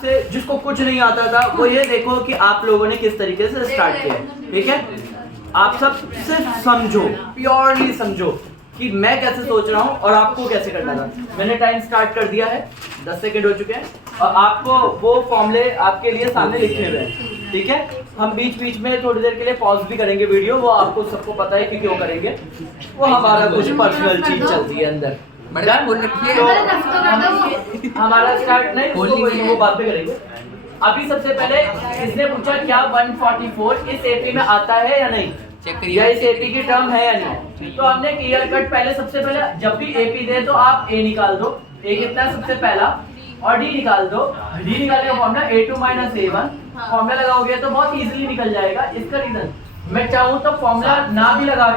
आपसे जिसको कुछ नहीं आता था वो ये देखो कि आप लोगों ने किस तरीके से स्टार्ट किया, ठीक है। आप सब सिर्फ समझो, प्योरली समझो कि मैं कैसे सोच रहा हूँ और आपको कैसे करना था। मैंने टाइम स्टार्ट कर दिया है, 10 सेकेंड हो चुके हैं और आपको वो फॉर्मूले आपके लिए सामने लिखे हुए हैं, ठीक है। हम बीच बीच में थोड़ी देर के लिए पॉज भी करेंगे वीडियो, वो आपको सबको पता है कि क्यों करेंगे, वो हमारा कुछ पर्सनल चीज चलती है अंदर। तो हमारा स्टार्ट नहीं, वो बात भी करेंगे। अभी सबसे पहले इसने पूछा क्या 144 इस एपी में आता है या नहीं, या इस एपी की टर्म है या नहीं। तो हमने क्लियर कट पहले सबसे पहले जब भी एपी दे तो आप ए निकाल दो, ए कितना है सबसे पहला, और डी निकाल दो। डी निकालने का फॉर्मूला a2 - a1, फॉर्मूला लगाओगे तो बहुत इजीली निकल जाएगा। इसका रीजन मैं चाहूँ तो फॉर्मूला ना भी लगा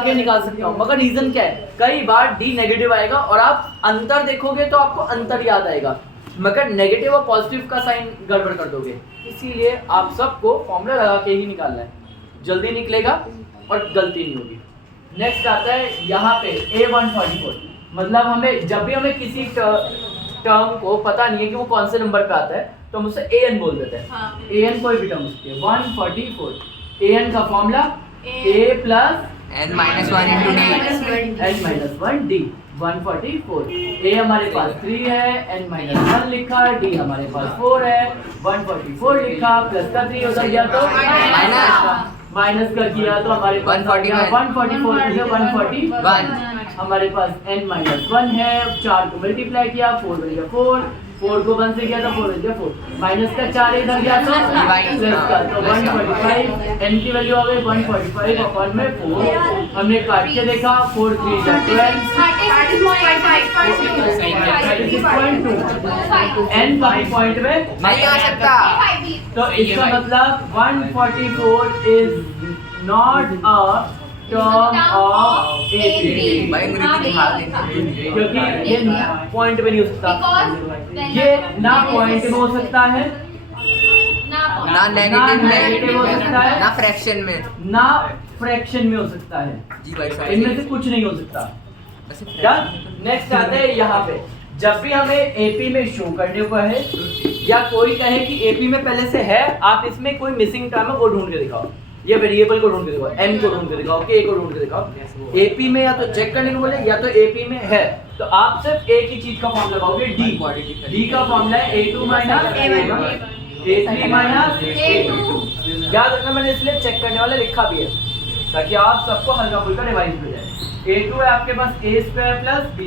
के निकाल सकता हूँ, मगर रीजन क्या है, कई बार डी नेगेटिव आएगा और आप अंतर देखोगे तो आपको अंतर याद आएगा, मगर नेगेटिव और पॉजिटिव का साइन गड़बड़ कर दोगे। इसीलिए आप सबको फॉर्मूला लगा के ही निकालना है, जल्दी निकलेगा और गलती नहीं होगी। नेक्स्ट आता है यहाँ पे A144, मतलब हमें जब भी हमें किसी टर्म को पता नहीं है कि वो कौन से नंबर पे आता है तो हम उसे an बोल देते हैं। हाँ। an कोई भी टर्म उसके 144, an का formula a plus n - 1 × d, n - 1 d 144। a हमारे पास 3 है, n - 1 लिखा, d हमारे पास 4 है, 144 लिखा, प्लस का 3 उधर गया तो माइनस का किया तो हमारे पास 144 से 141, हमारे पास n - 1 है, 4 को मल्टीप्लाई किया, 4 बनेगा 4 को 1 से किया तो 4 बनेगा 4, माइनस का 4 इधर गया तो प्लस का तो 145, n की वैल्यू आ गई 145 अपॉन में 4। हमने काट के देखा 4 3 12, 36.2, n का पॉइंट में नहीं आ सकता। तो इसका मतलब 144 is not a term of AP, क्योंकि ये पॉइंट में नहीं हो सकता, ये ना पॉइंट में हो सकता है, ना नेगेटिव हो सकता है, ना फ्रैक्शन में, ना फ्रैक्शन में हो सकता है। जी भाई साहब, इनमें से कुछ नहीं हो सकता। क्या नेक्स्ट आते हैं यहाँ पे, जब भी हमें एपी में शो करने को है या कोई कहे कि एपी में पहले से है, आप इसमें कोई मिसिंग टर्म है वो ढूंढ के दिखाओ, ये वेरिएबल को ढूंढ के दिखाओ, n को ढूंढ के दिखाओ, k को ढूंढ के दिखाओ। एपी में या तो चेक करने को बोले या तो एपी में है तो आप सिर्फ एक ही चीज का फॉर्मूला लगाओगे, d का फॉर्मूला है a2 - a1, a3 - a2। याद रखना मैंने इसलिए चेक करने वाला लिखा भी है ताकि आप सबको हल्का फुल्का रिवाइज हो जाए। a2 है आपके पास a² + b²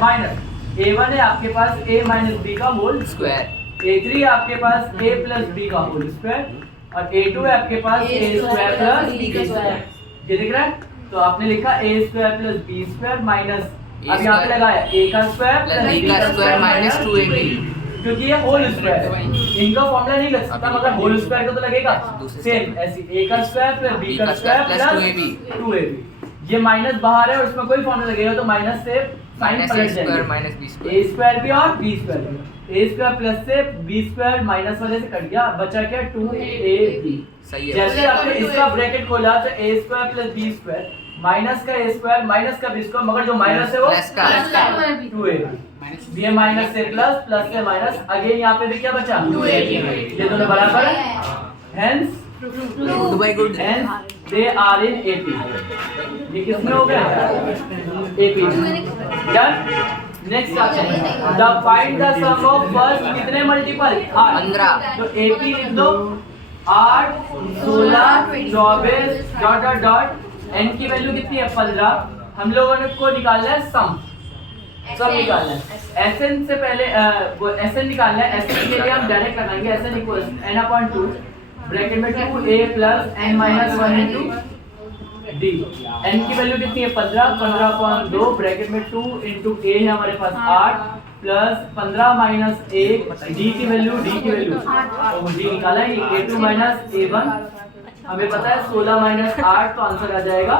माइनस a1 है आपके पास a - b का होल स्क्वायर, a3 है आपके पास a + b का होल स्क्वायर और a2 है आपके पास a² + b²। ये दिख रहा है, तो आपने लिखा a² + b² माइनस, अब यहाँ पे लगाया a² + b² माइनस 2ab, क्योंकि ये होल स्क्वायर है, इनका फॉर्मूला नहीं लग सकता मगर होल स्क्वायर का तो लगेगा। सेम ऐसी a² + b² + 2ab, ये माइनस बाहर है और इसमें कोई फॉर्मूला लगेगा तो माइनस से साइन पलट जाएगा, a² भी और b² भी, a² प्लस से b² माइनस वाले से कट गया, बचा क्या 2ab। जैसे आपने इसका ब्रैकेट खोला तो a² + b² माइनस का a² माइनस का b², मगर जो माइनस है वो प्लस का 2ab, ये माइनस से प्लस, प्लस से माइनस, अगेन यहाँ पे भी क्या बचा 2ab, ये दोनों बराबर है, hence good by good, hence they are in AP. ये किसमें हो गया एपी। डन। नेक्स्ट आता है the find the sum of first कितने मल्टीपल 15, तो एपी लिख दो 8 16 24 डॉट डॉट डॉट, एन की वैल्यू कितनी है 15, हम लोगों ने को निकालना है सम निकालना है। एसएन से पहले वो एसएन निकालना है, एसएन के लिए हम डायरेक्ट लगाएंगे एसएन इक्वल्स n/2 ब्रैकेट में 2a + n - 1 * d, n की वैल्यू कितनी है 15, 15/2 ब्रैकेट में 2 * a है हमारे पास 8 प्लस 15 - 1 d की वैल्यू तो d निकाला है a2 - a1, हमें पता है 16 - 8 तो आंसर आ जाएगा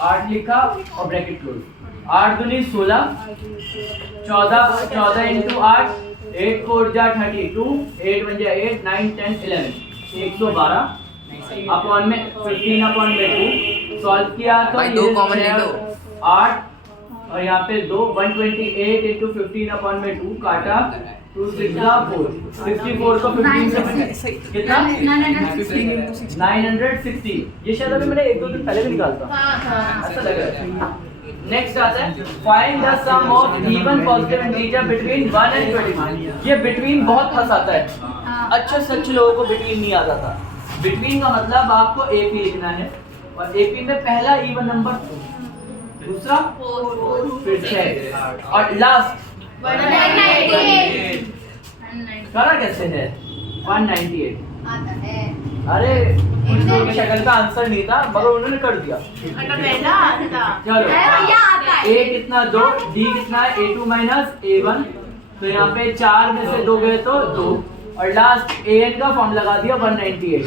8 लिखा और ब्रैकेट क्लोज, 8 दूनी 16, 14 × 8 8 4 जा 32, 8 1 जा 8 9 10 11 112 अपॉन में 15/2 सॉल्व किया तो भाई 2 कॉमन ले लो, 8 और यहाँ पे 2 128 इंटू 15/2 काटा 2 6 4 64 को 15 से कितना 960। ये शायद अभी मैंने 1-2 दिन पहले भी निकाला था, ऐसा लग रहा है। नेक्स्ट आता है find the sum of even positive integer between 1 and 20। ये बिटवीन बहुत फंसाता है, अच्छे से अच्छे लोगों को बिटवीन नहीं आता था। बिटवीन का मतलब आपको एपी लिखना है और एपी में पहला इवन नंबर, दूसरा फिर 6 और लास्ट 198। करा कैसे है 198? अरे कुछ लोगों की शक्ल का आंसर नहीं था मगर उन्होंने कर दिया। चलो a कितना 2, d कितना है a2 माइनस a1, तो यहाँ पे 4 में से 2 गए तो 2 और लास्ट an का फॉर्म लगा दिया 198।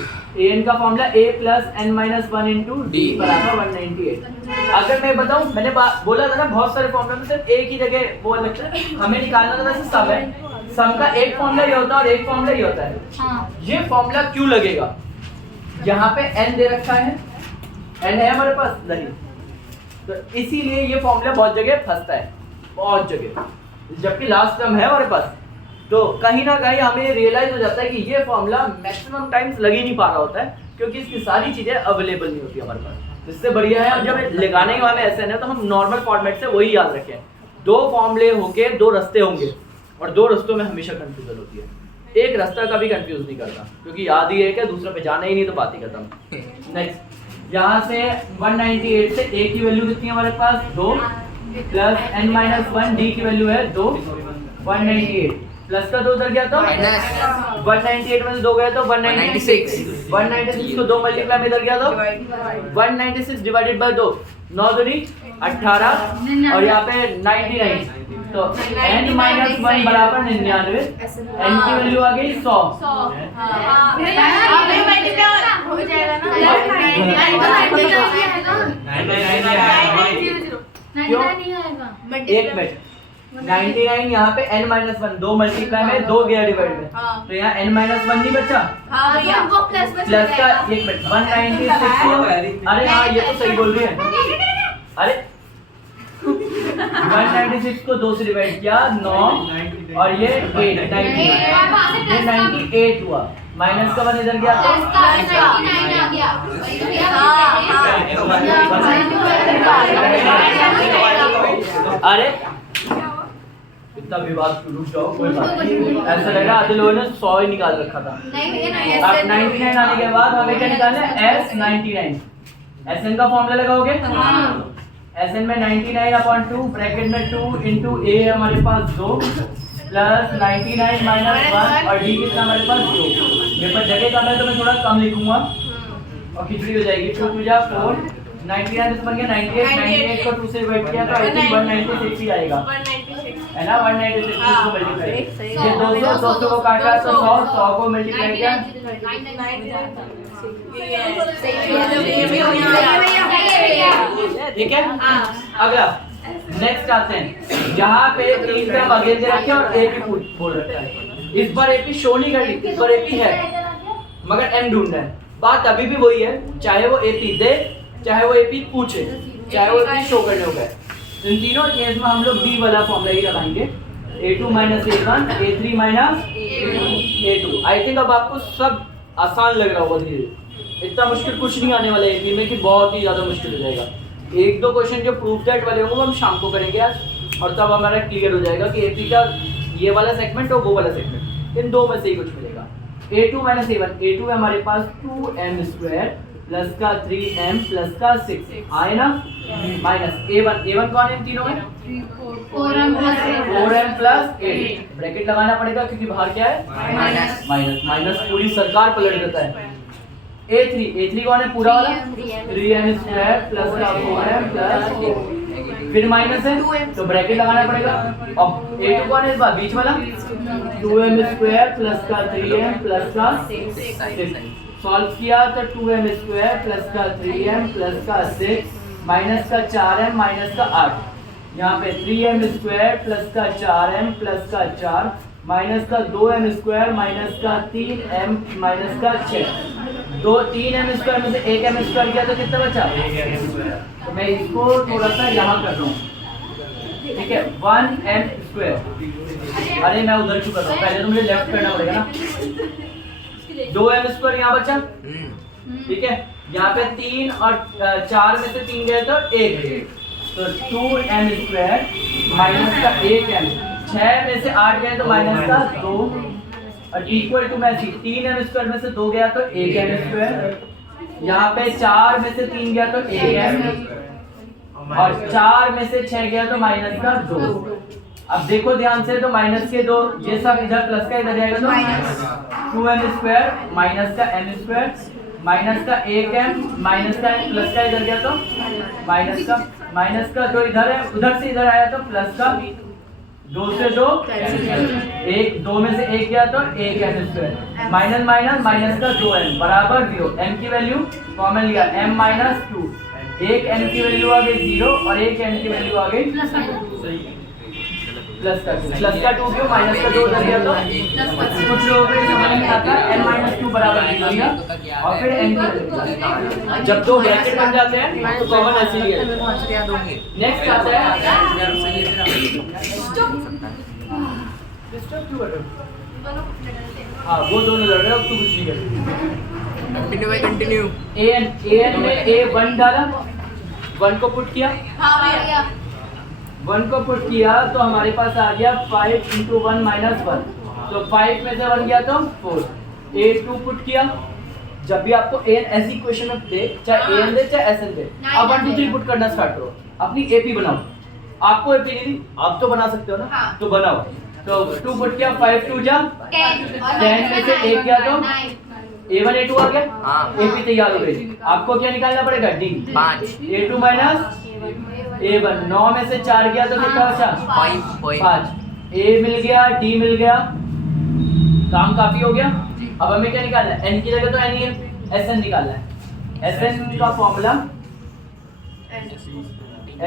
an का formula a plus n minus 1 into D बराबर 198। अगर मैं बताऊं, मैंने बोला था ना बहुत सारे फॉर्मूला में सिर्फ एक ही जगह वो अलग है, हमें निकालना था वैसे सम है, सम का एक फॉर्मूला ये होता है और एक फॉर्मूला ये होता है। ये फॉर्मूला क्यों लगेगा? यहाँ पे n दे रखा है, n है हमारे पास नहीं, तो इसीलिए ये फॉर्मूला बहुत जगह फंसता है, बहुत जगह, जबकि लास्ट टर्म है हमारे पास। तो कहीं ना कहीं हमें रियलाइज हो जाता है कि ये फॉर्मूला मैक्सिमम टाइम्स लग ही नहीं पा रहा होता है क्योंकि इसकी सारी चीजें अवेलेबल नहीं होती हमारे पास। इससे बढ़िया है जब लगाने के बाद में ऐसे है तो हम नॉर्मल फॉर्मेट से वही याद रखें। 2 फॉर्मूले होंगे, 2 रास्ते होंगे और 2 रास्तों में हमेशा कंफ्यूजन होती है। एक रास्ता कभी कंफ्यूज नहीं करता क्योंकि याद ही है कि दूसरे पे जाना ही नहीं तो बात ही खत्म। नेक्स्ट यहाँ से 198 से a की वैल्यू कितनी है हमारे पास 2 प्लस n माइनस 1 d की वैल्यू है 2 198 प्लस का 2 उधर गया तो 198 में से 2 गया तो 196 196 को 2 मल्टीप्लाई में इधर गया तो 196 डिवाइडेड बाय 2 9 दूनी 18 और यहाँ पे 99 तो n माइनस 1 बराबर 99। n की वैल्यू आ गई 100। एक मिनट 99 यहाँ पे n माइनस 1 2 मल्टीप्लाई में 2 गया डिवाइड में, तो यहाँ n माइनस 1 नहीं बचा प्लस का 1 मिनट 196। अरे हाँ ये तो सही बोल रही है। अरे 196 को 2 से डिवाइड किया 9 और ये 8 98 हुआ, माइनस का 1 इधर गया तो अरे इतना विवाद शुरू जाओ कोई बात नहीं, ऐसा लगा आधे लोगों ने 100 ही निकाल रखा था। अब 99 आने के बाद हमें क्या निकालना है S99। Sn का फॉर्मूला लगाओगे, Sn में 99/2 ब्रैकेट में 2 इंटू a है हमारे पास 2 प्लस 99 माइनस 1 और d कितना हमारे पास 2। मेरे पास जगह कम है तो मैं थोड़ा कम लिखूंगा और खिचड़ी हो जाएगी। 2 2 जा 4 99 बन गया 98 को 2 से डिवाइड किया तो आई थिंक 196 ही आएगा है ना। 196 को मल्टीप्लाई ये 200 को काटा तो 100 को मल्टीप्लाई किया ठीक है। अगला नेक्स्ट आते हैं जहाँ पे 3 टर्म अगेन दे रखे और ए पी बोल रखा है। इस बार ए पी शो नहीं कर ली, इस बार ए पी है मगर एन ढूंढना है। बात अभी भी वही है, चाहे वो ए पी दे चाहे वो ए पी पूछे चाहे वो ए पी शो करने हो गए, इन तीनों केस में हम लोग डी वाला फॉर्मूला ही लगाएंगे a2 minus a1 a3 minus a2। I think अब आपको सब आसान लग रहा होगा धीरे, इतना मुश्किल कुछ नहीं आने वाला है में कि बहुत ही ज़्यादा मुश्किल हो जाएगा। 1-2 क्वेश्चन जो प्रूफ दैट वाले होंगे वो हम शाम को करेंगे आज और तब हमारा क्लियर हो जाएगा कि AP का ये वाला सेगमेंट और वो वाला सेगमेंट, इन दो में से ही कुछ मिलेगा। a2 माइनस a1, a2 है हमारे पास 2m² प्लस का 3m प्लस का 6 आए ना, माइनस a1 कौन है इन तीनों में 4m प्लस 8 ब्रैकेट लगाना पड़ेगा क्योंकि बाहर क्या है माइनस पूरी सरकार पलट देता है। a3 कौन है पूरा वाला 3m² प्लस का 4m प्लस फिर माइनस है तो ब्रैकेट लगाना पड़ेगा। अब a2 कौन है इस बार बीच वाला 2m² प्लस का 3m प्लस का 6 सॉल्व किया तो 2m² प्लस का 3m प्लस का 6 माइनस का 4m माइनस का 8, यहाँ पे 3m² प्लस का 4m प्लस का 4 माइनस का 2m² माइनस का 3m माइनस का 6 3m² में से 1m² किया तो कितना बचा। तो मैं इसको थोड़ा सा यहाँ कर रहा हूँ ठीक है 1m²। अरे मैं उधर क्यों कर रहा हूँ, पहले तो मुझे लेफ्ट करना पड़ेगा ना। 2m² यहाँ बचा, ठीक है। यहाँ पे 3 और 4 में से 3 गए तो 1, तो 2m² माइनस का 1m। 6 में से 8 गए तो माइनस का 2 और इक्वल टू मैं 3m² में से 2 गया तो 1m²। यहाँ पे 4 में से 3 गया तो 1m और 4 में से 6 गया तो माइनस का 2। अब देखो ध्यान से, तो माइनस के 2 ये सब इधर प्लस का इधर जाएगा तो 2m² माइनस का m² माइनस का 1m माइनस का प्लस का इधर गया तो माइनस का 2 इधर है, उधर से इधर आया तो प्लस का 2 से 2 1, 2 में से 1 गया तो 1m²। माइनस माइनस माइनस का 2m बराबर 0। m की वैल्यू कॉमन लिया m-2, एक m की वैल्यू आ गई 0 और एक m की वैल्यू आ गई प्लस का 2 क्यों, माइनस का 2 उधर गया तो कुछ लोगों को समझ नहीं आता m-2 बराबर 0 लिया और फिर m की वैल्यू। जब दो ब्रैकेट बन जाते हैं तो कॉमन ऐसे ही है। नेक्स्ट आता है डिस्टर्ब क्यों कर रहे हो? हाँ वो दोनों लड़ रहे हो, तू कुछ नहीं कर रही। कंटिन्यू an में a1 डाला, 1 को पुट किया, 1 को पुट किया तो हमारे पास आ गया 5 × 1 - 1, तो 5 में से 1 गया तो 4। a2 पुट किया, जब भी आपको an ऐसी इक्वेशन में दे, चाहे an दे चाहे sn दे, आप 1 2 3 पुट करना स्टार्ट करो, अपनी ap बनाओ। आपको ap नहीं दी, आप तो बना सकते हो ना, तो बनाओ। तो 2 पुट किया, 5 2 जा 10 में से 1 गया तो a1 a2 आ गया, ap तैयार हो गई। आपको क्या निकालना पड़ेगा, d 5 a2 माइनस a1। 9 में से 4 गया तो कितना बचा 5। a मिल गया, d मिल गया, काम काफी हो गया। अब हमें क्या निकालना है, n की जगह तो n ही है, sn निकालना है। sn का formula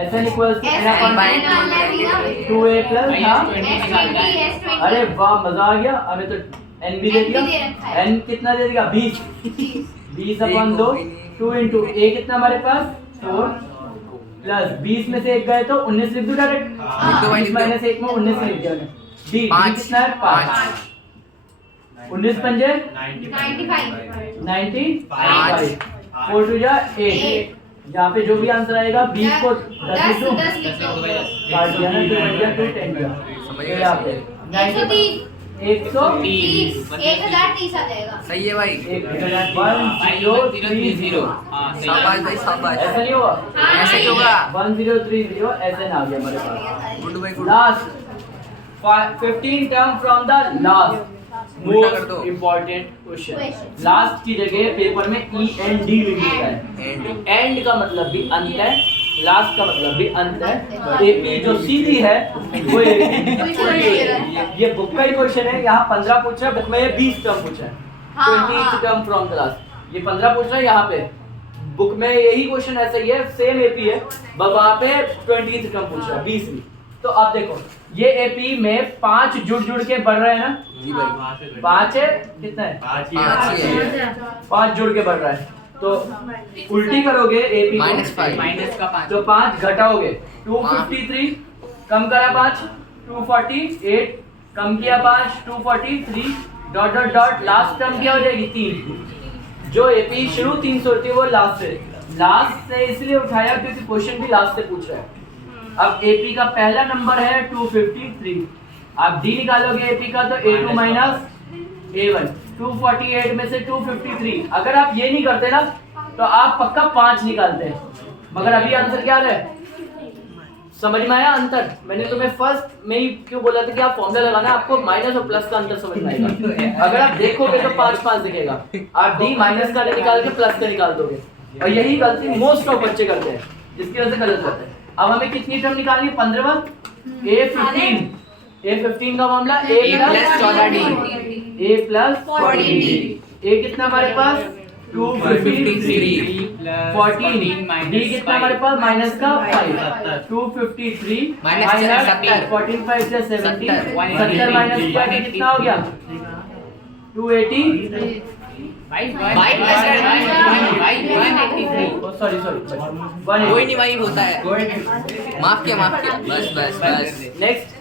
sn equals to n upon 2a plus, अरे वाह मजा आ गया। हमें तो n भी दे दिया, n कितना दे दिया 20 अपॉन 2, 2 × a कितना हमारे पास 4 प्लस 20 में से 1 गए तो 19 लिख दो डायरेक्ट, 20 माइनस 1 में 19 लिख दिया मैंने। d कितना है 5, 19 पंजे 95, 4 2 जा 8। यहाँ पे जो भी आंसर आएगा 20 को 10 काट दिया ना, 2 10 दिया। यहाँ पे 130 1030 आ जाएगा। सही है भाई, 1030। शाबाश भाई शाबाश। ऐसा नहीं होगा, ऐसे ही होगा। 1030 ऐसे ना आ गया हमारे पास। गुड भाई good. Last 15 term from the last उल्टा कर दो। Most important question. लास्ट की जगह पेपर में END लिख दिया है। एंड का मतलब भी अंत है, लास्ट का मतलब भी अंत है। AP जो सीधी है वो ये बुक का ही क्वेश्चन है। यहाँ 15 पूछा है, बुक में ये 20 टर्म पूछा है। 20th term from the last, ये 15 पूछ रहा है। यहाँ पे बुक में यही क्वेश्चन ऐसा ही है, सेम AP है, बस वहाँ पे 20th टर्म पूछ रहा है, 20वीं। तो अब देखो ये AP में 5 जुड़ के बढ़ रहे हैं ना जी भाई, 5 है, कितना है 5 जुड़ के बढ़ रहा है। तो उल्टी करोगे AP को -5 तो 5 घटाओगे 253, कम करा 5 248, कम किया 5 243, dot dot dot, last term क्या हो जाएगी 3। जो AP शुरू 3 से होती है वो लास्ट से इसलिए उठाया क्योंकि क्वेश्चन भी लास्ट से पूछ रहा है। अब AP का पहला नंबर है 253, आप D निकालोगे AP का तो A2 माइनस A1। 248 में से 253, अगर आप ये नहीं करते ना तो आप पक्का 5 निकालते हैं, मगर अभी आंसर क्या है, समझ में आया अंतर? मैंने तुम्हें फर्स्ट में ही क्यों बोला था कि आप फॉर्मूला लगाना, आपको माइनस और प्लस का अंतर समझ में आएगा। अगर आप देखोगे तो 5 दिखेगा, आप D माइनस का निकाल के प्लस का निकाल दोगे, और यही गलती मोस्ट ऑफ बच्चे करते हैं, जिसकी वजह से गलत करते हैं। अब हमें कितनी टर्म निकालनी है 15वां, A15 का मामला A plus 14D, A plus 14D, A कितना हमारे पास 253, 14 D कितना हमारे पास माइनस का 5, 253 माइनस 14 5 से 70 माइनस कितना हो गया 280, सॉरी कोई नहीं भाई, होता है। माफ किया, बस बस बस। नेक्स्ट